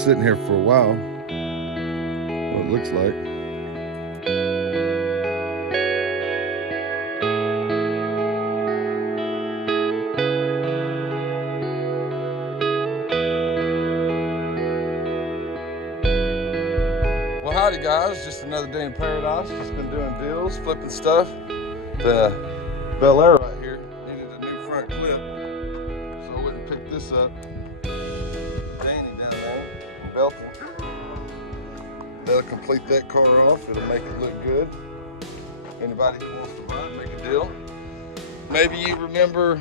sitting here for a while. What it looks like. Well, howdy guys, just another day in paradise. Just been doing deals, flipping stuff. The Bel Air right here needed a new front clip, so I went and picked this up. Danny down there in Belton. That'll complete that car off. It'll make it look good. Anybody who wants to buy it, make a deal. Maybe you remember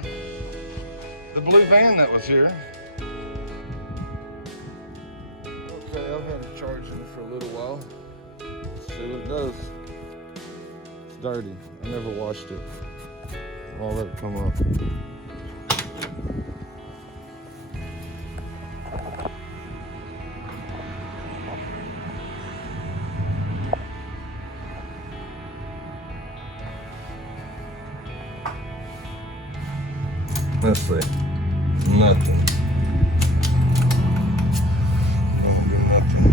the blue van that was here. Okay, I've had it charging for a little while. Let's see what it does. It's dirty. I never washed it. I'll let it come up. Let's see. Nothing. Don't do nothing.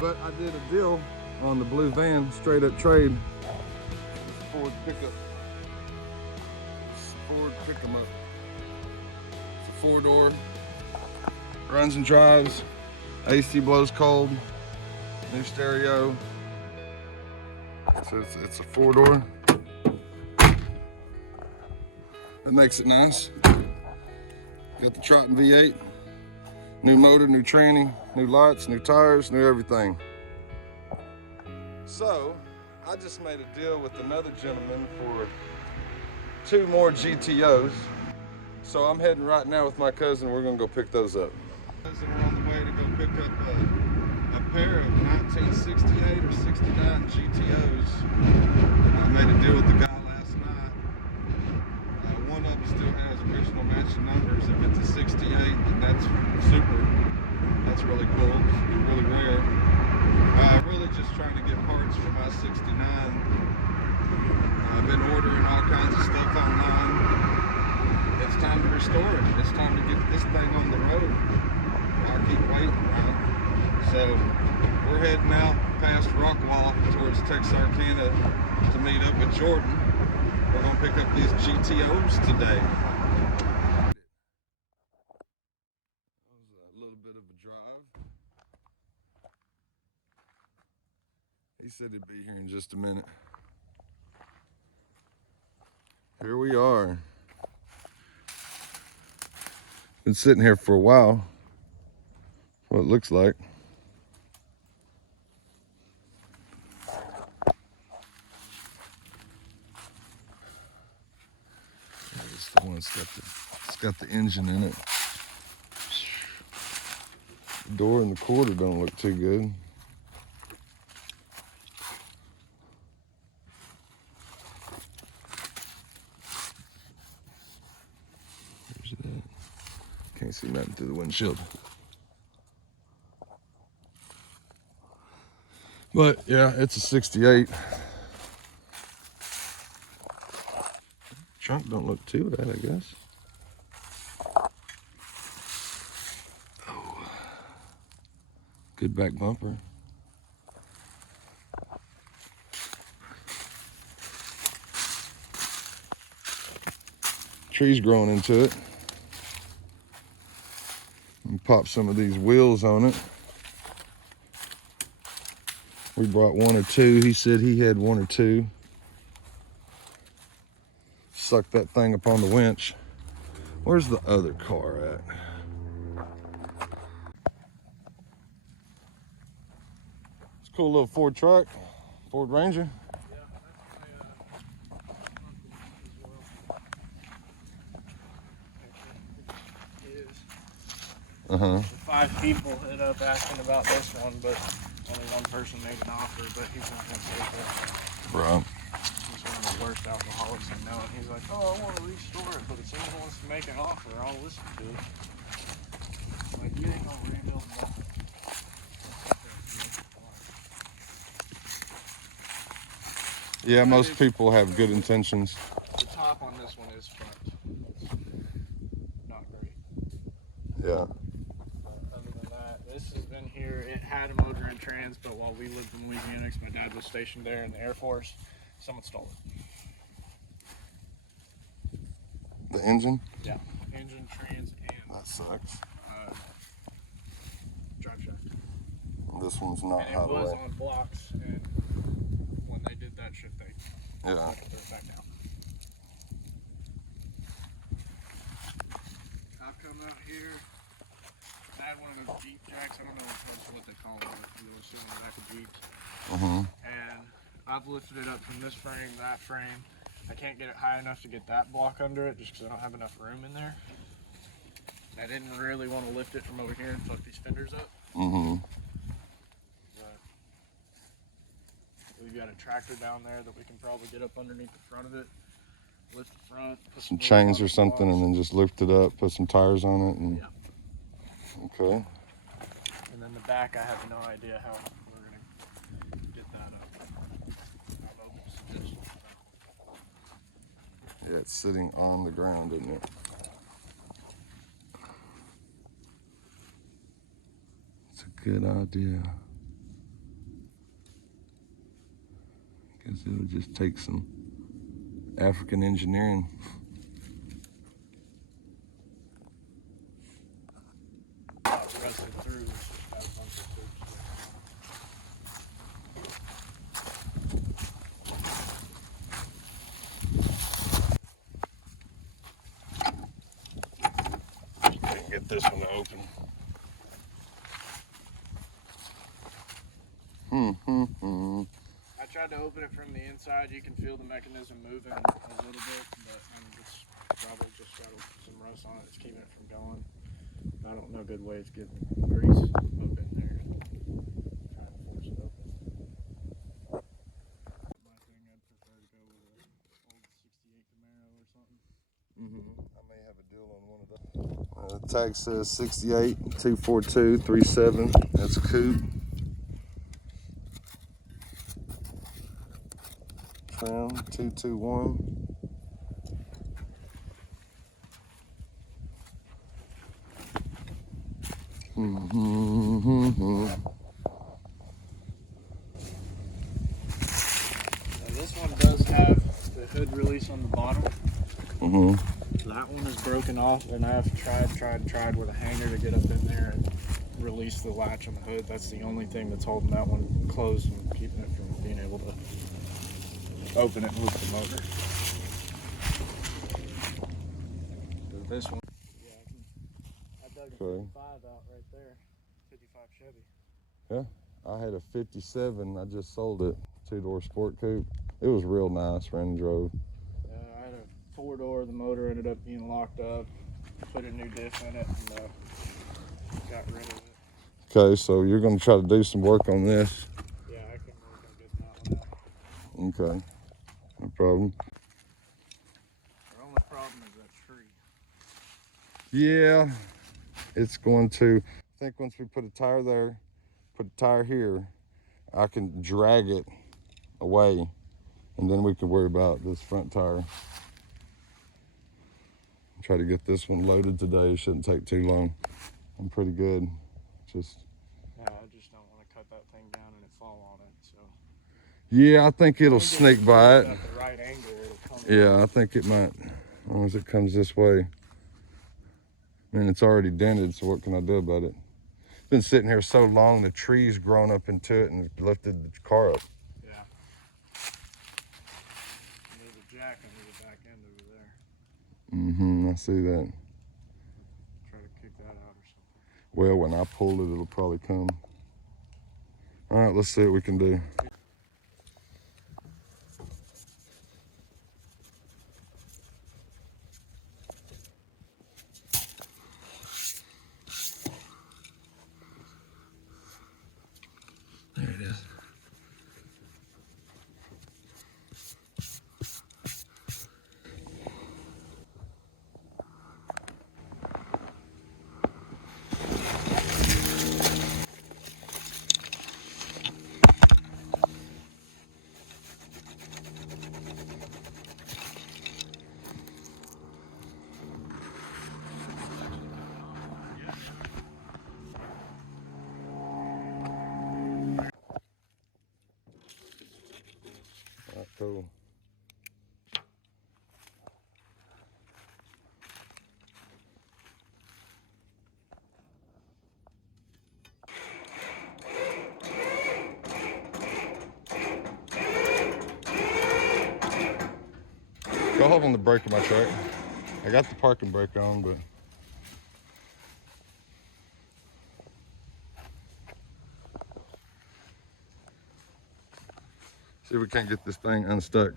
But I did a deal on the blue van, straight up trade. It's a Ford pickup. It's a Ford pick 'em up. It's a 4-door. Runs and drives, AC blows cold, new stereo. So it's a 4-door. That makes it nice. Got the Trotton V8, new motor, new tranny, new lights, new tires, new everything. So I just made a deal with another gentleman for 2 more GTOs. So I'm heading right now with my cousin. We're gonna go pick those up. We're on the way to go pick up a pair of 1968 or 69 GTOs. I made a deal with the guy last night. One of them still has original matching numbers. If it's a 68, then that's super. That's really cool. It's really rare. Really just trying to get parts for my 69. I've been ordering all kinds of stuff online. It's time to restore it. It's time to get this thing on the road. I keep waiting, right? So we're heading out past Rockwall towards Texarkana to meet up with Jordan. We're gonna pick up these GTOs today. That was a little bit of a drive. He said he'd be here in just a minute. Here we are. Been sitting here for a while. What it looks like. It's the one that's got the engine in it. The door and the quarter don't look too good. Where's it at? Can't see nothing through the windshield. But yeah, it's a 68. Trunk don't look too bad, I guess. Oh, good back bumper. Trees growing into it. And pop some of these wheels on it. We brought 1 or 2. He said he had 1 or 2. Suck that thing up on the winch. Where's the other car at? It's a cool little Ford truck, Ford Ranger. Yeah, that's my Uh-huh. 5 people hit up asking about this one, but only one person made an offer, but he's not going to take it. Right. He's one of the worst alcoholics I know, and he's like, oh, I want to restore it, but if someone wants to make an offer, I'll listen to it. I'm like, you ain't going to rebuild nothing. Yeah, most people have good intentions. The top on this one is fucked. It's not great. Yeah. Other than that, this has been here. It had a motor and trans, but while we lived in Louisiana, because my dad was stationed there in the Air Force, someone stole it. The engine? Yeah, engine, trans, and That sucks. drive shaft. This one's not And it hot was away. on blocks, and when they did that shit, they Yeah. had to throw it back down. I've come out here. I had one of those Jeep jacks. I don't know what they call it. It was sitting in the back of Jeeps. And I've lifted it up from this frame, that frame. I can't get it high enough to get that block under it just because I don't have enough room in there. I didn't really want to lift it from over here and fuck these fenders up. But we've got a tractor down there that we can probably get up underneath the front of it. Lift the front. Put Some chains or something, and then just lift it up, put some tires on it, and okay. And then the back, I have no idea how we're gonna get that up. Yeah, it's sitting on the ground, isn't it? It's a good idea. I guess it'll just take some African engineering. Rusted through, it's just got a bunch of Can't get this one to open. I tried to open it from the inside. You can feel the mechanism moving a little bit, but it's probably just got some rust on it. It's keeping it from going. I don't know good ways to get grease up in there. Trying to force it open. My thing, I'd prefer to go with an old 68 Camaro or something. I may have a deal on one of those. The tag says 68 242 37. That's coupe. Trim 221. This one does have the hood release on the bottom. That one is broken off, and I've tried with a hanger to get up in there and release the latch on the hood. That's the only thing that's holding that one closed and keeping it from being able to open it and lift the motor. This one, I dug a 55 out right there, 55 Chevy. Yeah, I had a 57. I just sold it. 2-door sport coupe. It was real nice. Ran and drove. I had a 4-door. The motor ended up being locked up. Put a new diff in it and got rid of it. Okay, so you're going to try to do some work on this. Yeah, I can work on getting that one out. Okay, no problem. The only problem is that tree. Yeah, it's going to, I think once we put a tire there, put a tire here, I can drag it away, and then we can worry about this front tire. Try to get this one loaded today. It shouldn't take too long. I'm pretty good. Just Yeah, I just don't want to cut that thing down and it fall on it. So yeah, I think it'll sneak by it. at the right angle, it'll come Yeah, I think it might, as long as it comes this way. I mean, it's already dented, so what can I do about it? It's been sitting here so long, the tree's grown up into it and lifted the car up. Yeah. There's a jack under the back end over there. I see that. Try to kick that out or something. Well, when I pull it, it'll probably come. All right, let's see what we can do. There it is. cool. Go hold on the brake of my truck. I got the parking brake on, but see if we can't get this thing unstuck.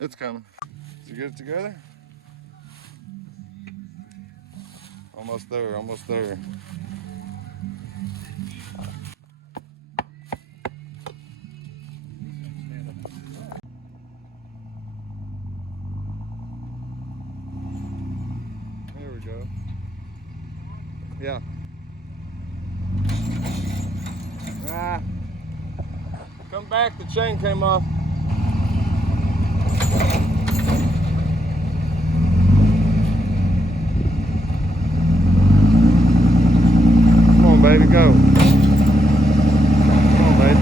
It's coming. Did you get it together? Almost there, almost there. There we go. Yeah. Ah. Come back, the chain came off. Come on, baby, go. Come on, baby.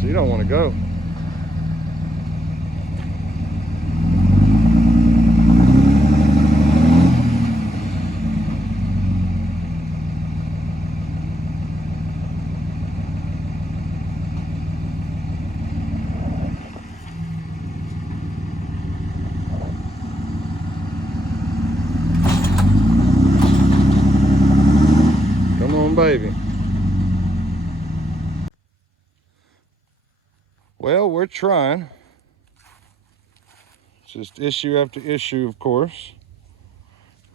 So you don't want to go. Baby. Well, we're trying. Just issue after issue, of course.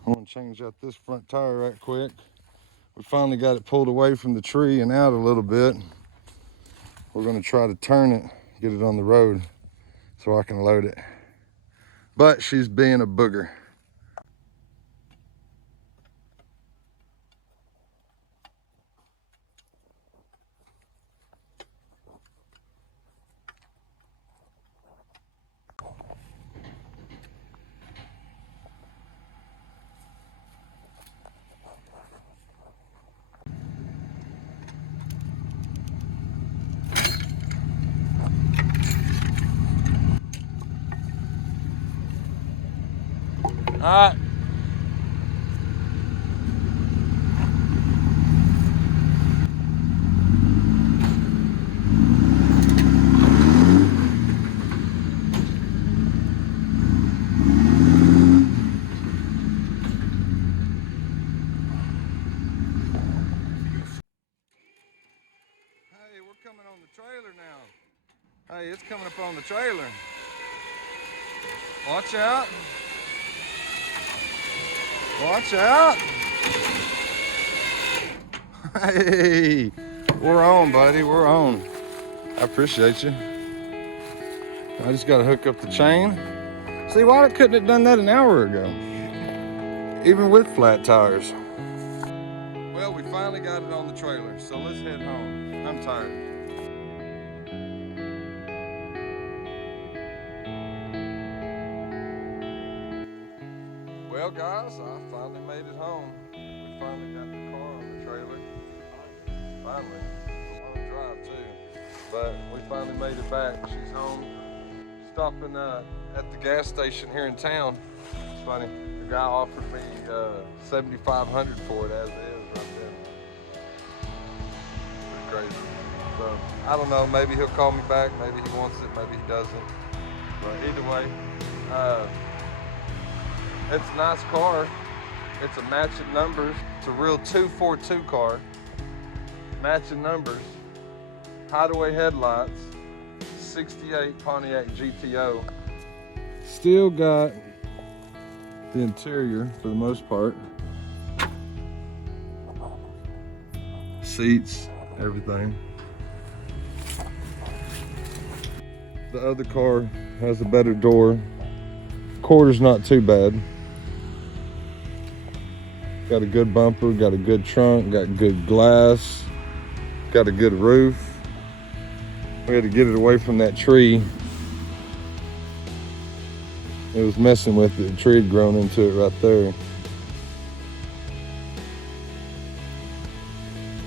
I'm gonna change out this front tire right quick. We finally got it pulled away from the tree and out a little bit. We're gonna try to turn it, get it on the road so I can load it. But she's being a booger. All right. Hey, we're coming on the trailer now. Hey, it's coming up on the trailer. Watch out. Watch out. Hey, we're on, buddy, we're on. I appreciate you. I just gotta hook up the chain. See, why couldn't have done that an hour ago? Even with flat tires. Well, we finally got it on the trailer, so let's head home. I'm tired. Well, guys, I finally made it home. We finally got the car on the trailer. Finally. It's a long drive, too. But we finally made it back. She's home. Stopping at the gas station here in town. It's funny. The guy offered me $7,500 for it as is right there. Pretty crazy. So, I don't know. Maybe he'll call me back. Maybe he wants it. Maybe he doesn't. But either way, it's a nice car. It's a matching numbers. It's a real 242 car. Matching numbers. Hideaway headlights. 68 Pontiac GTO. Still got the interior for the most part. Seats, everything. The other car has a better door. Quarter's not too bad. Got a good bumper, got a good trunk, got good glass, got a good roof. We had to get it away from that tree. It was messing with it. The tree had grown into it right there.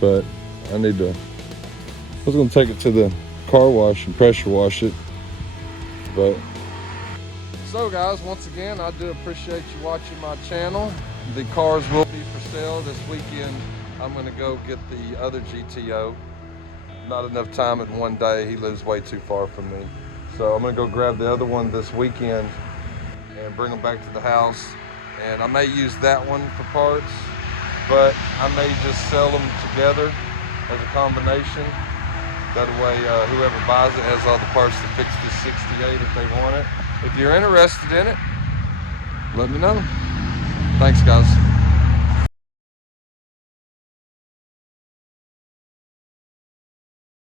But I was gonna take it to the car wash and pressure wash it. But so guys, once again, I do appreciate you watching my channel. The cars will be for sale this weekend. I'm gonna go get the other GTO. Not enough time in one day. He lives way too far from me. So I'm gonna go grab the other one this weekend and bring them back to the house. And I may use that one for parts, but I may just sell them together as a combination. That way whoever buys it has all the parts to fix this 68 if they want it. If you're interested in it, let me know. Thanks guys.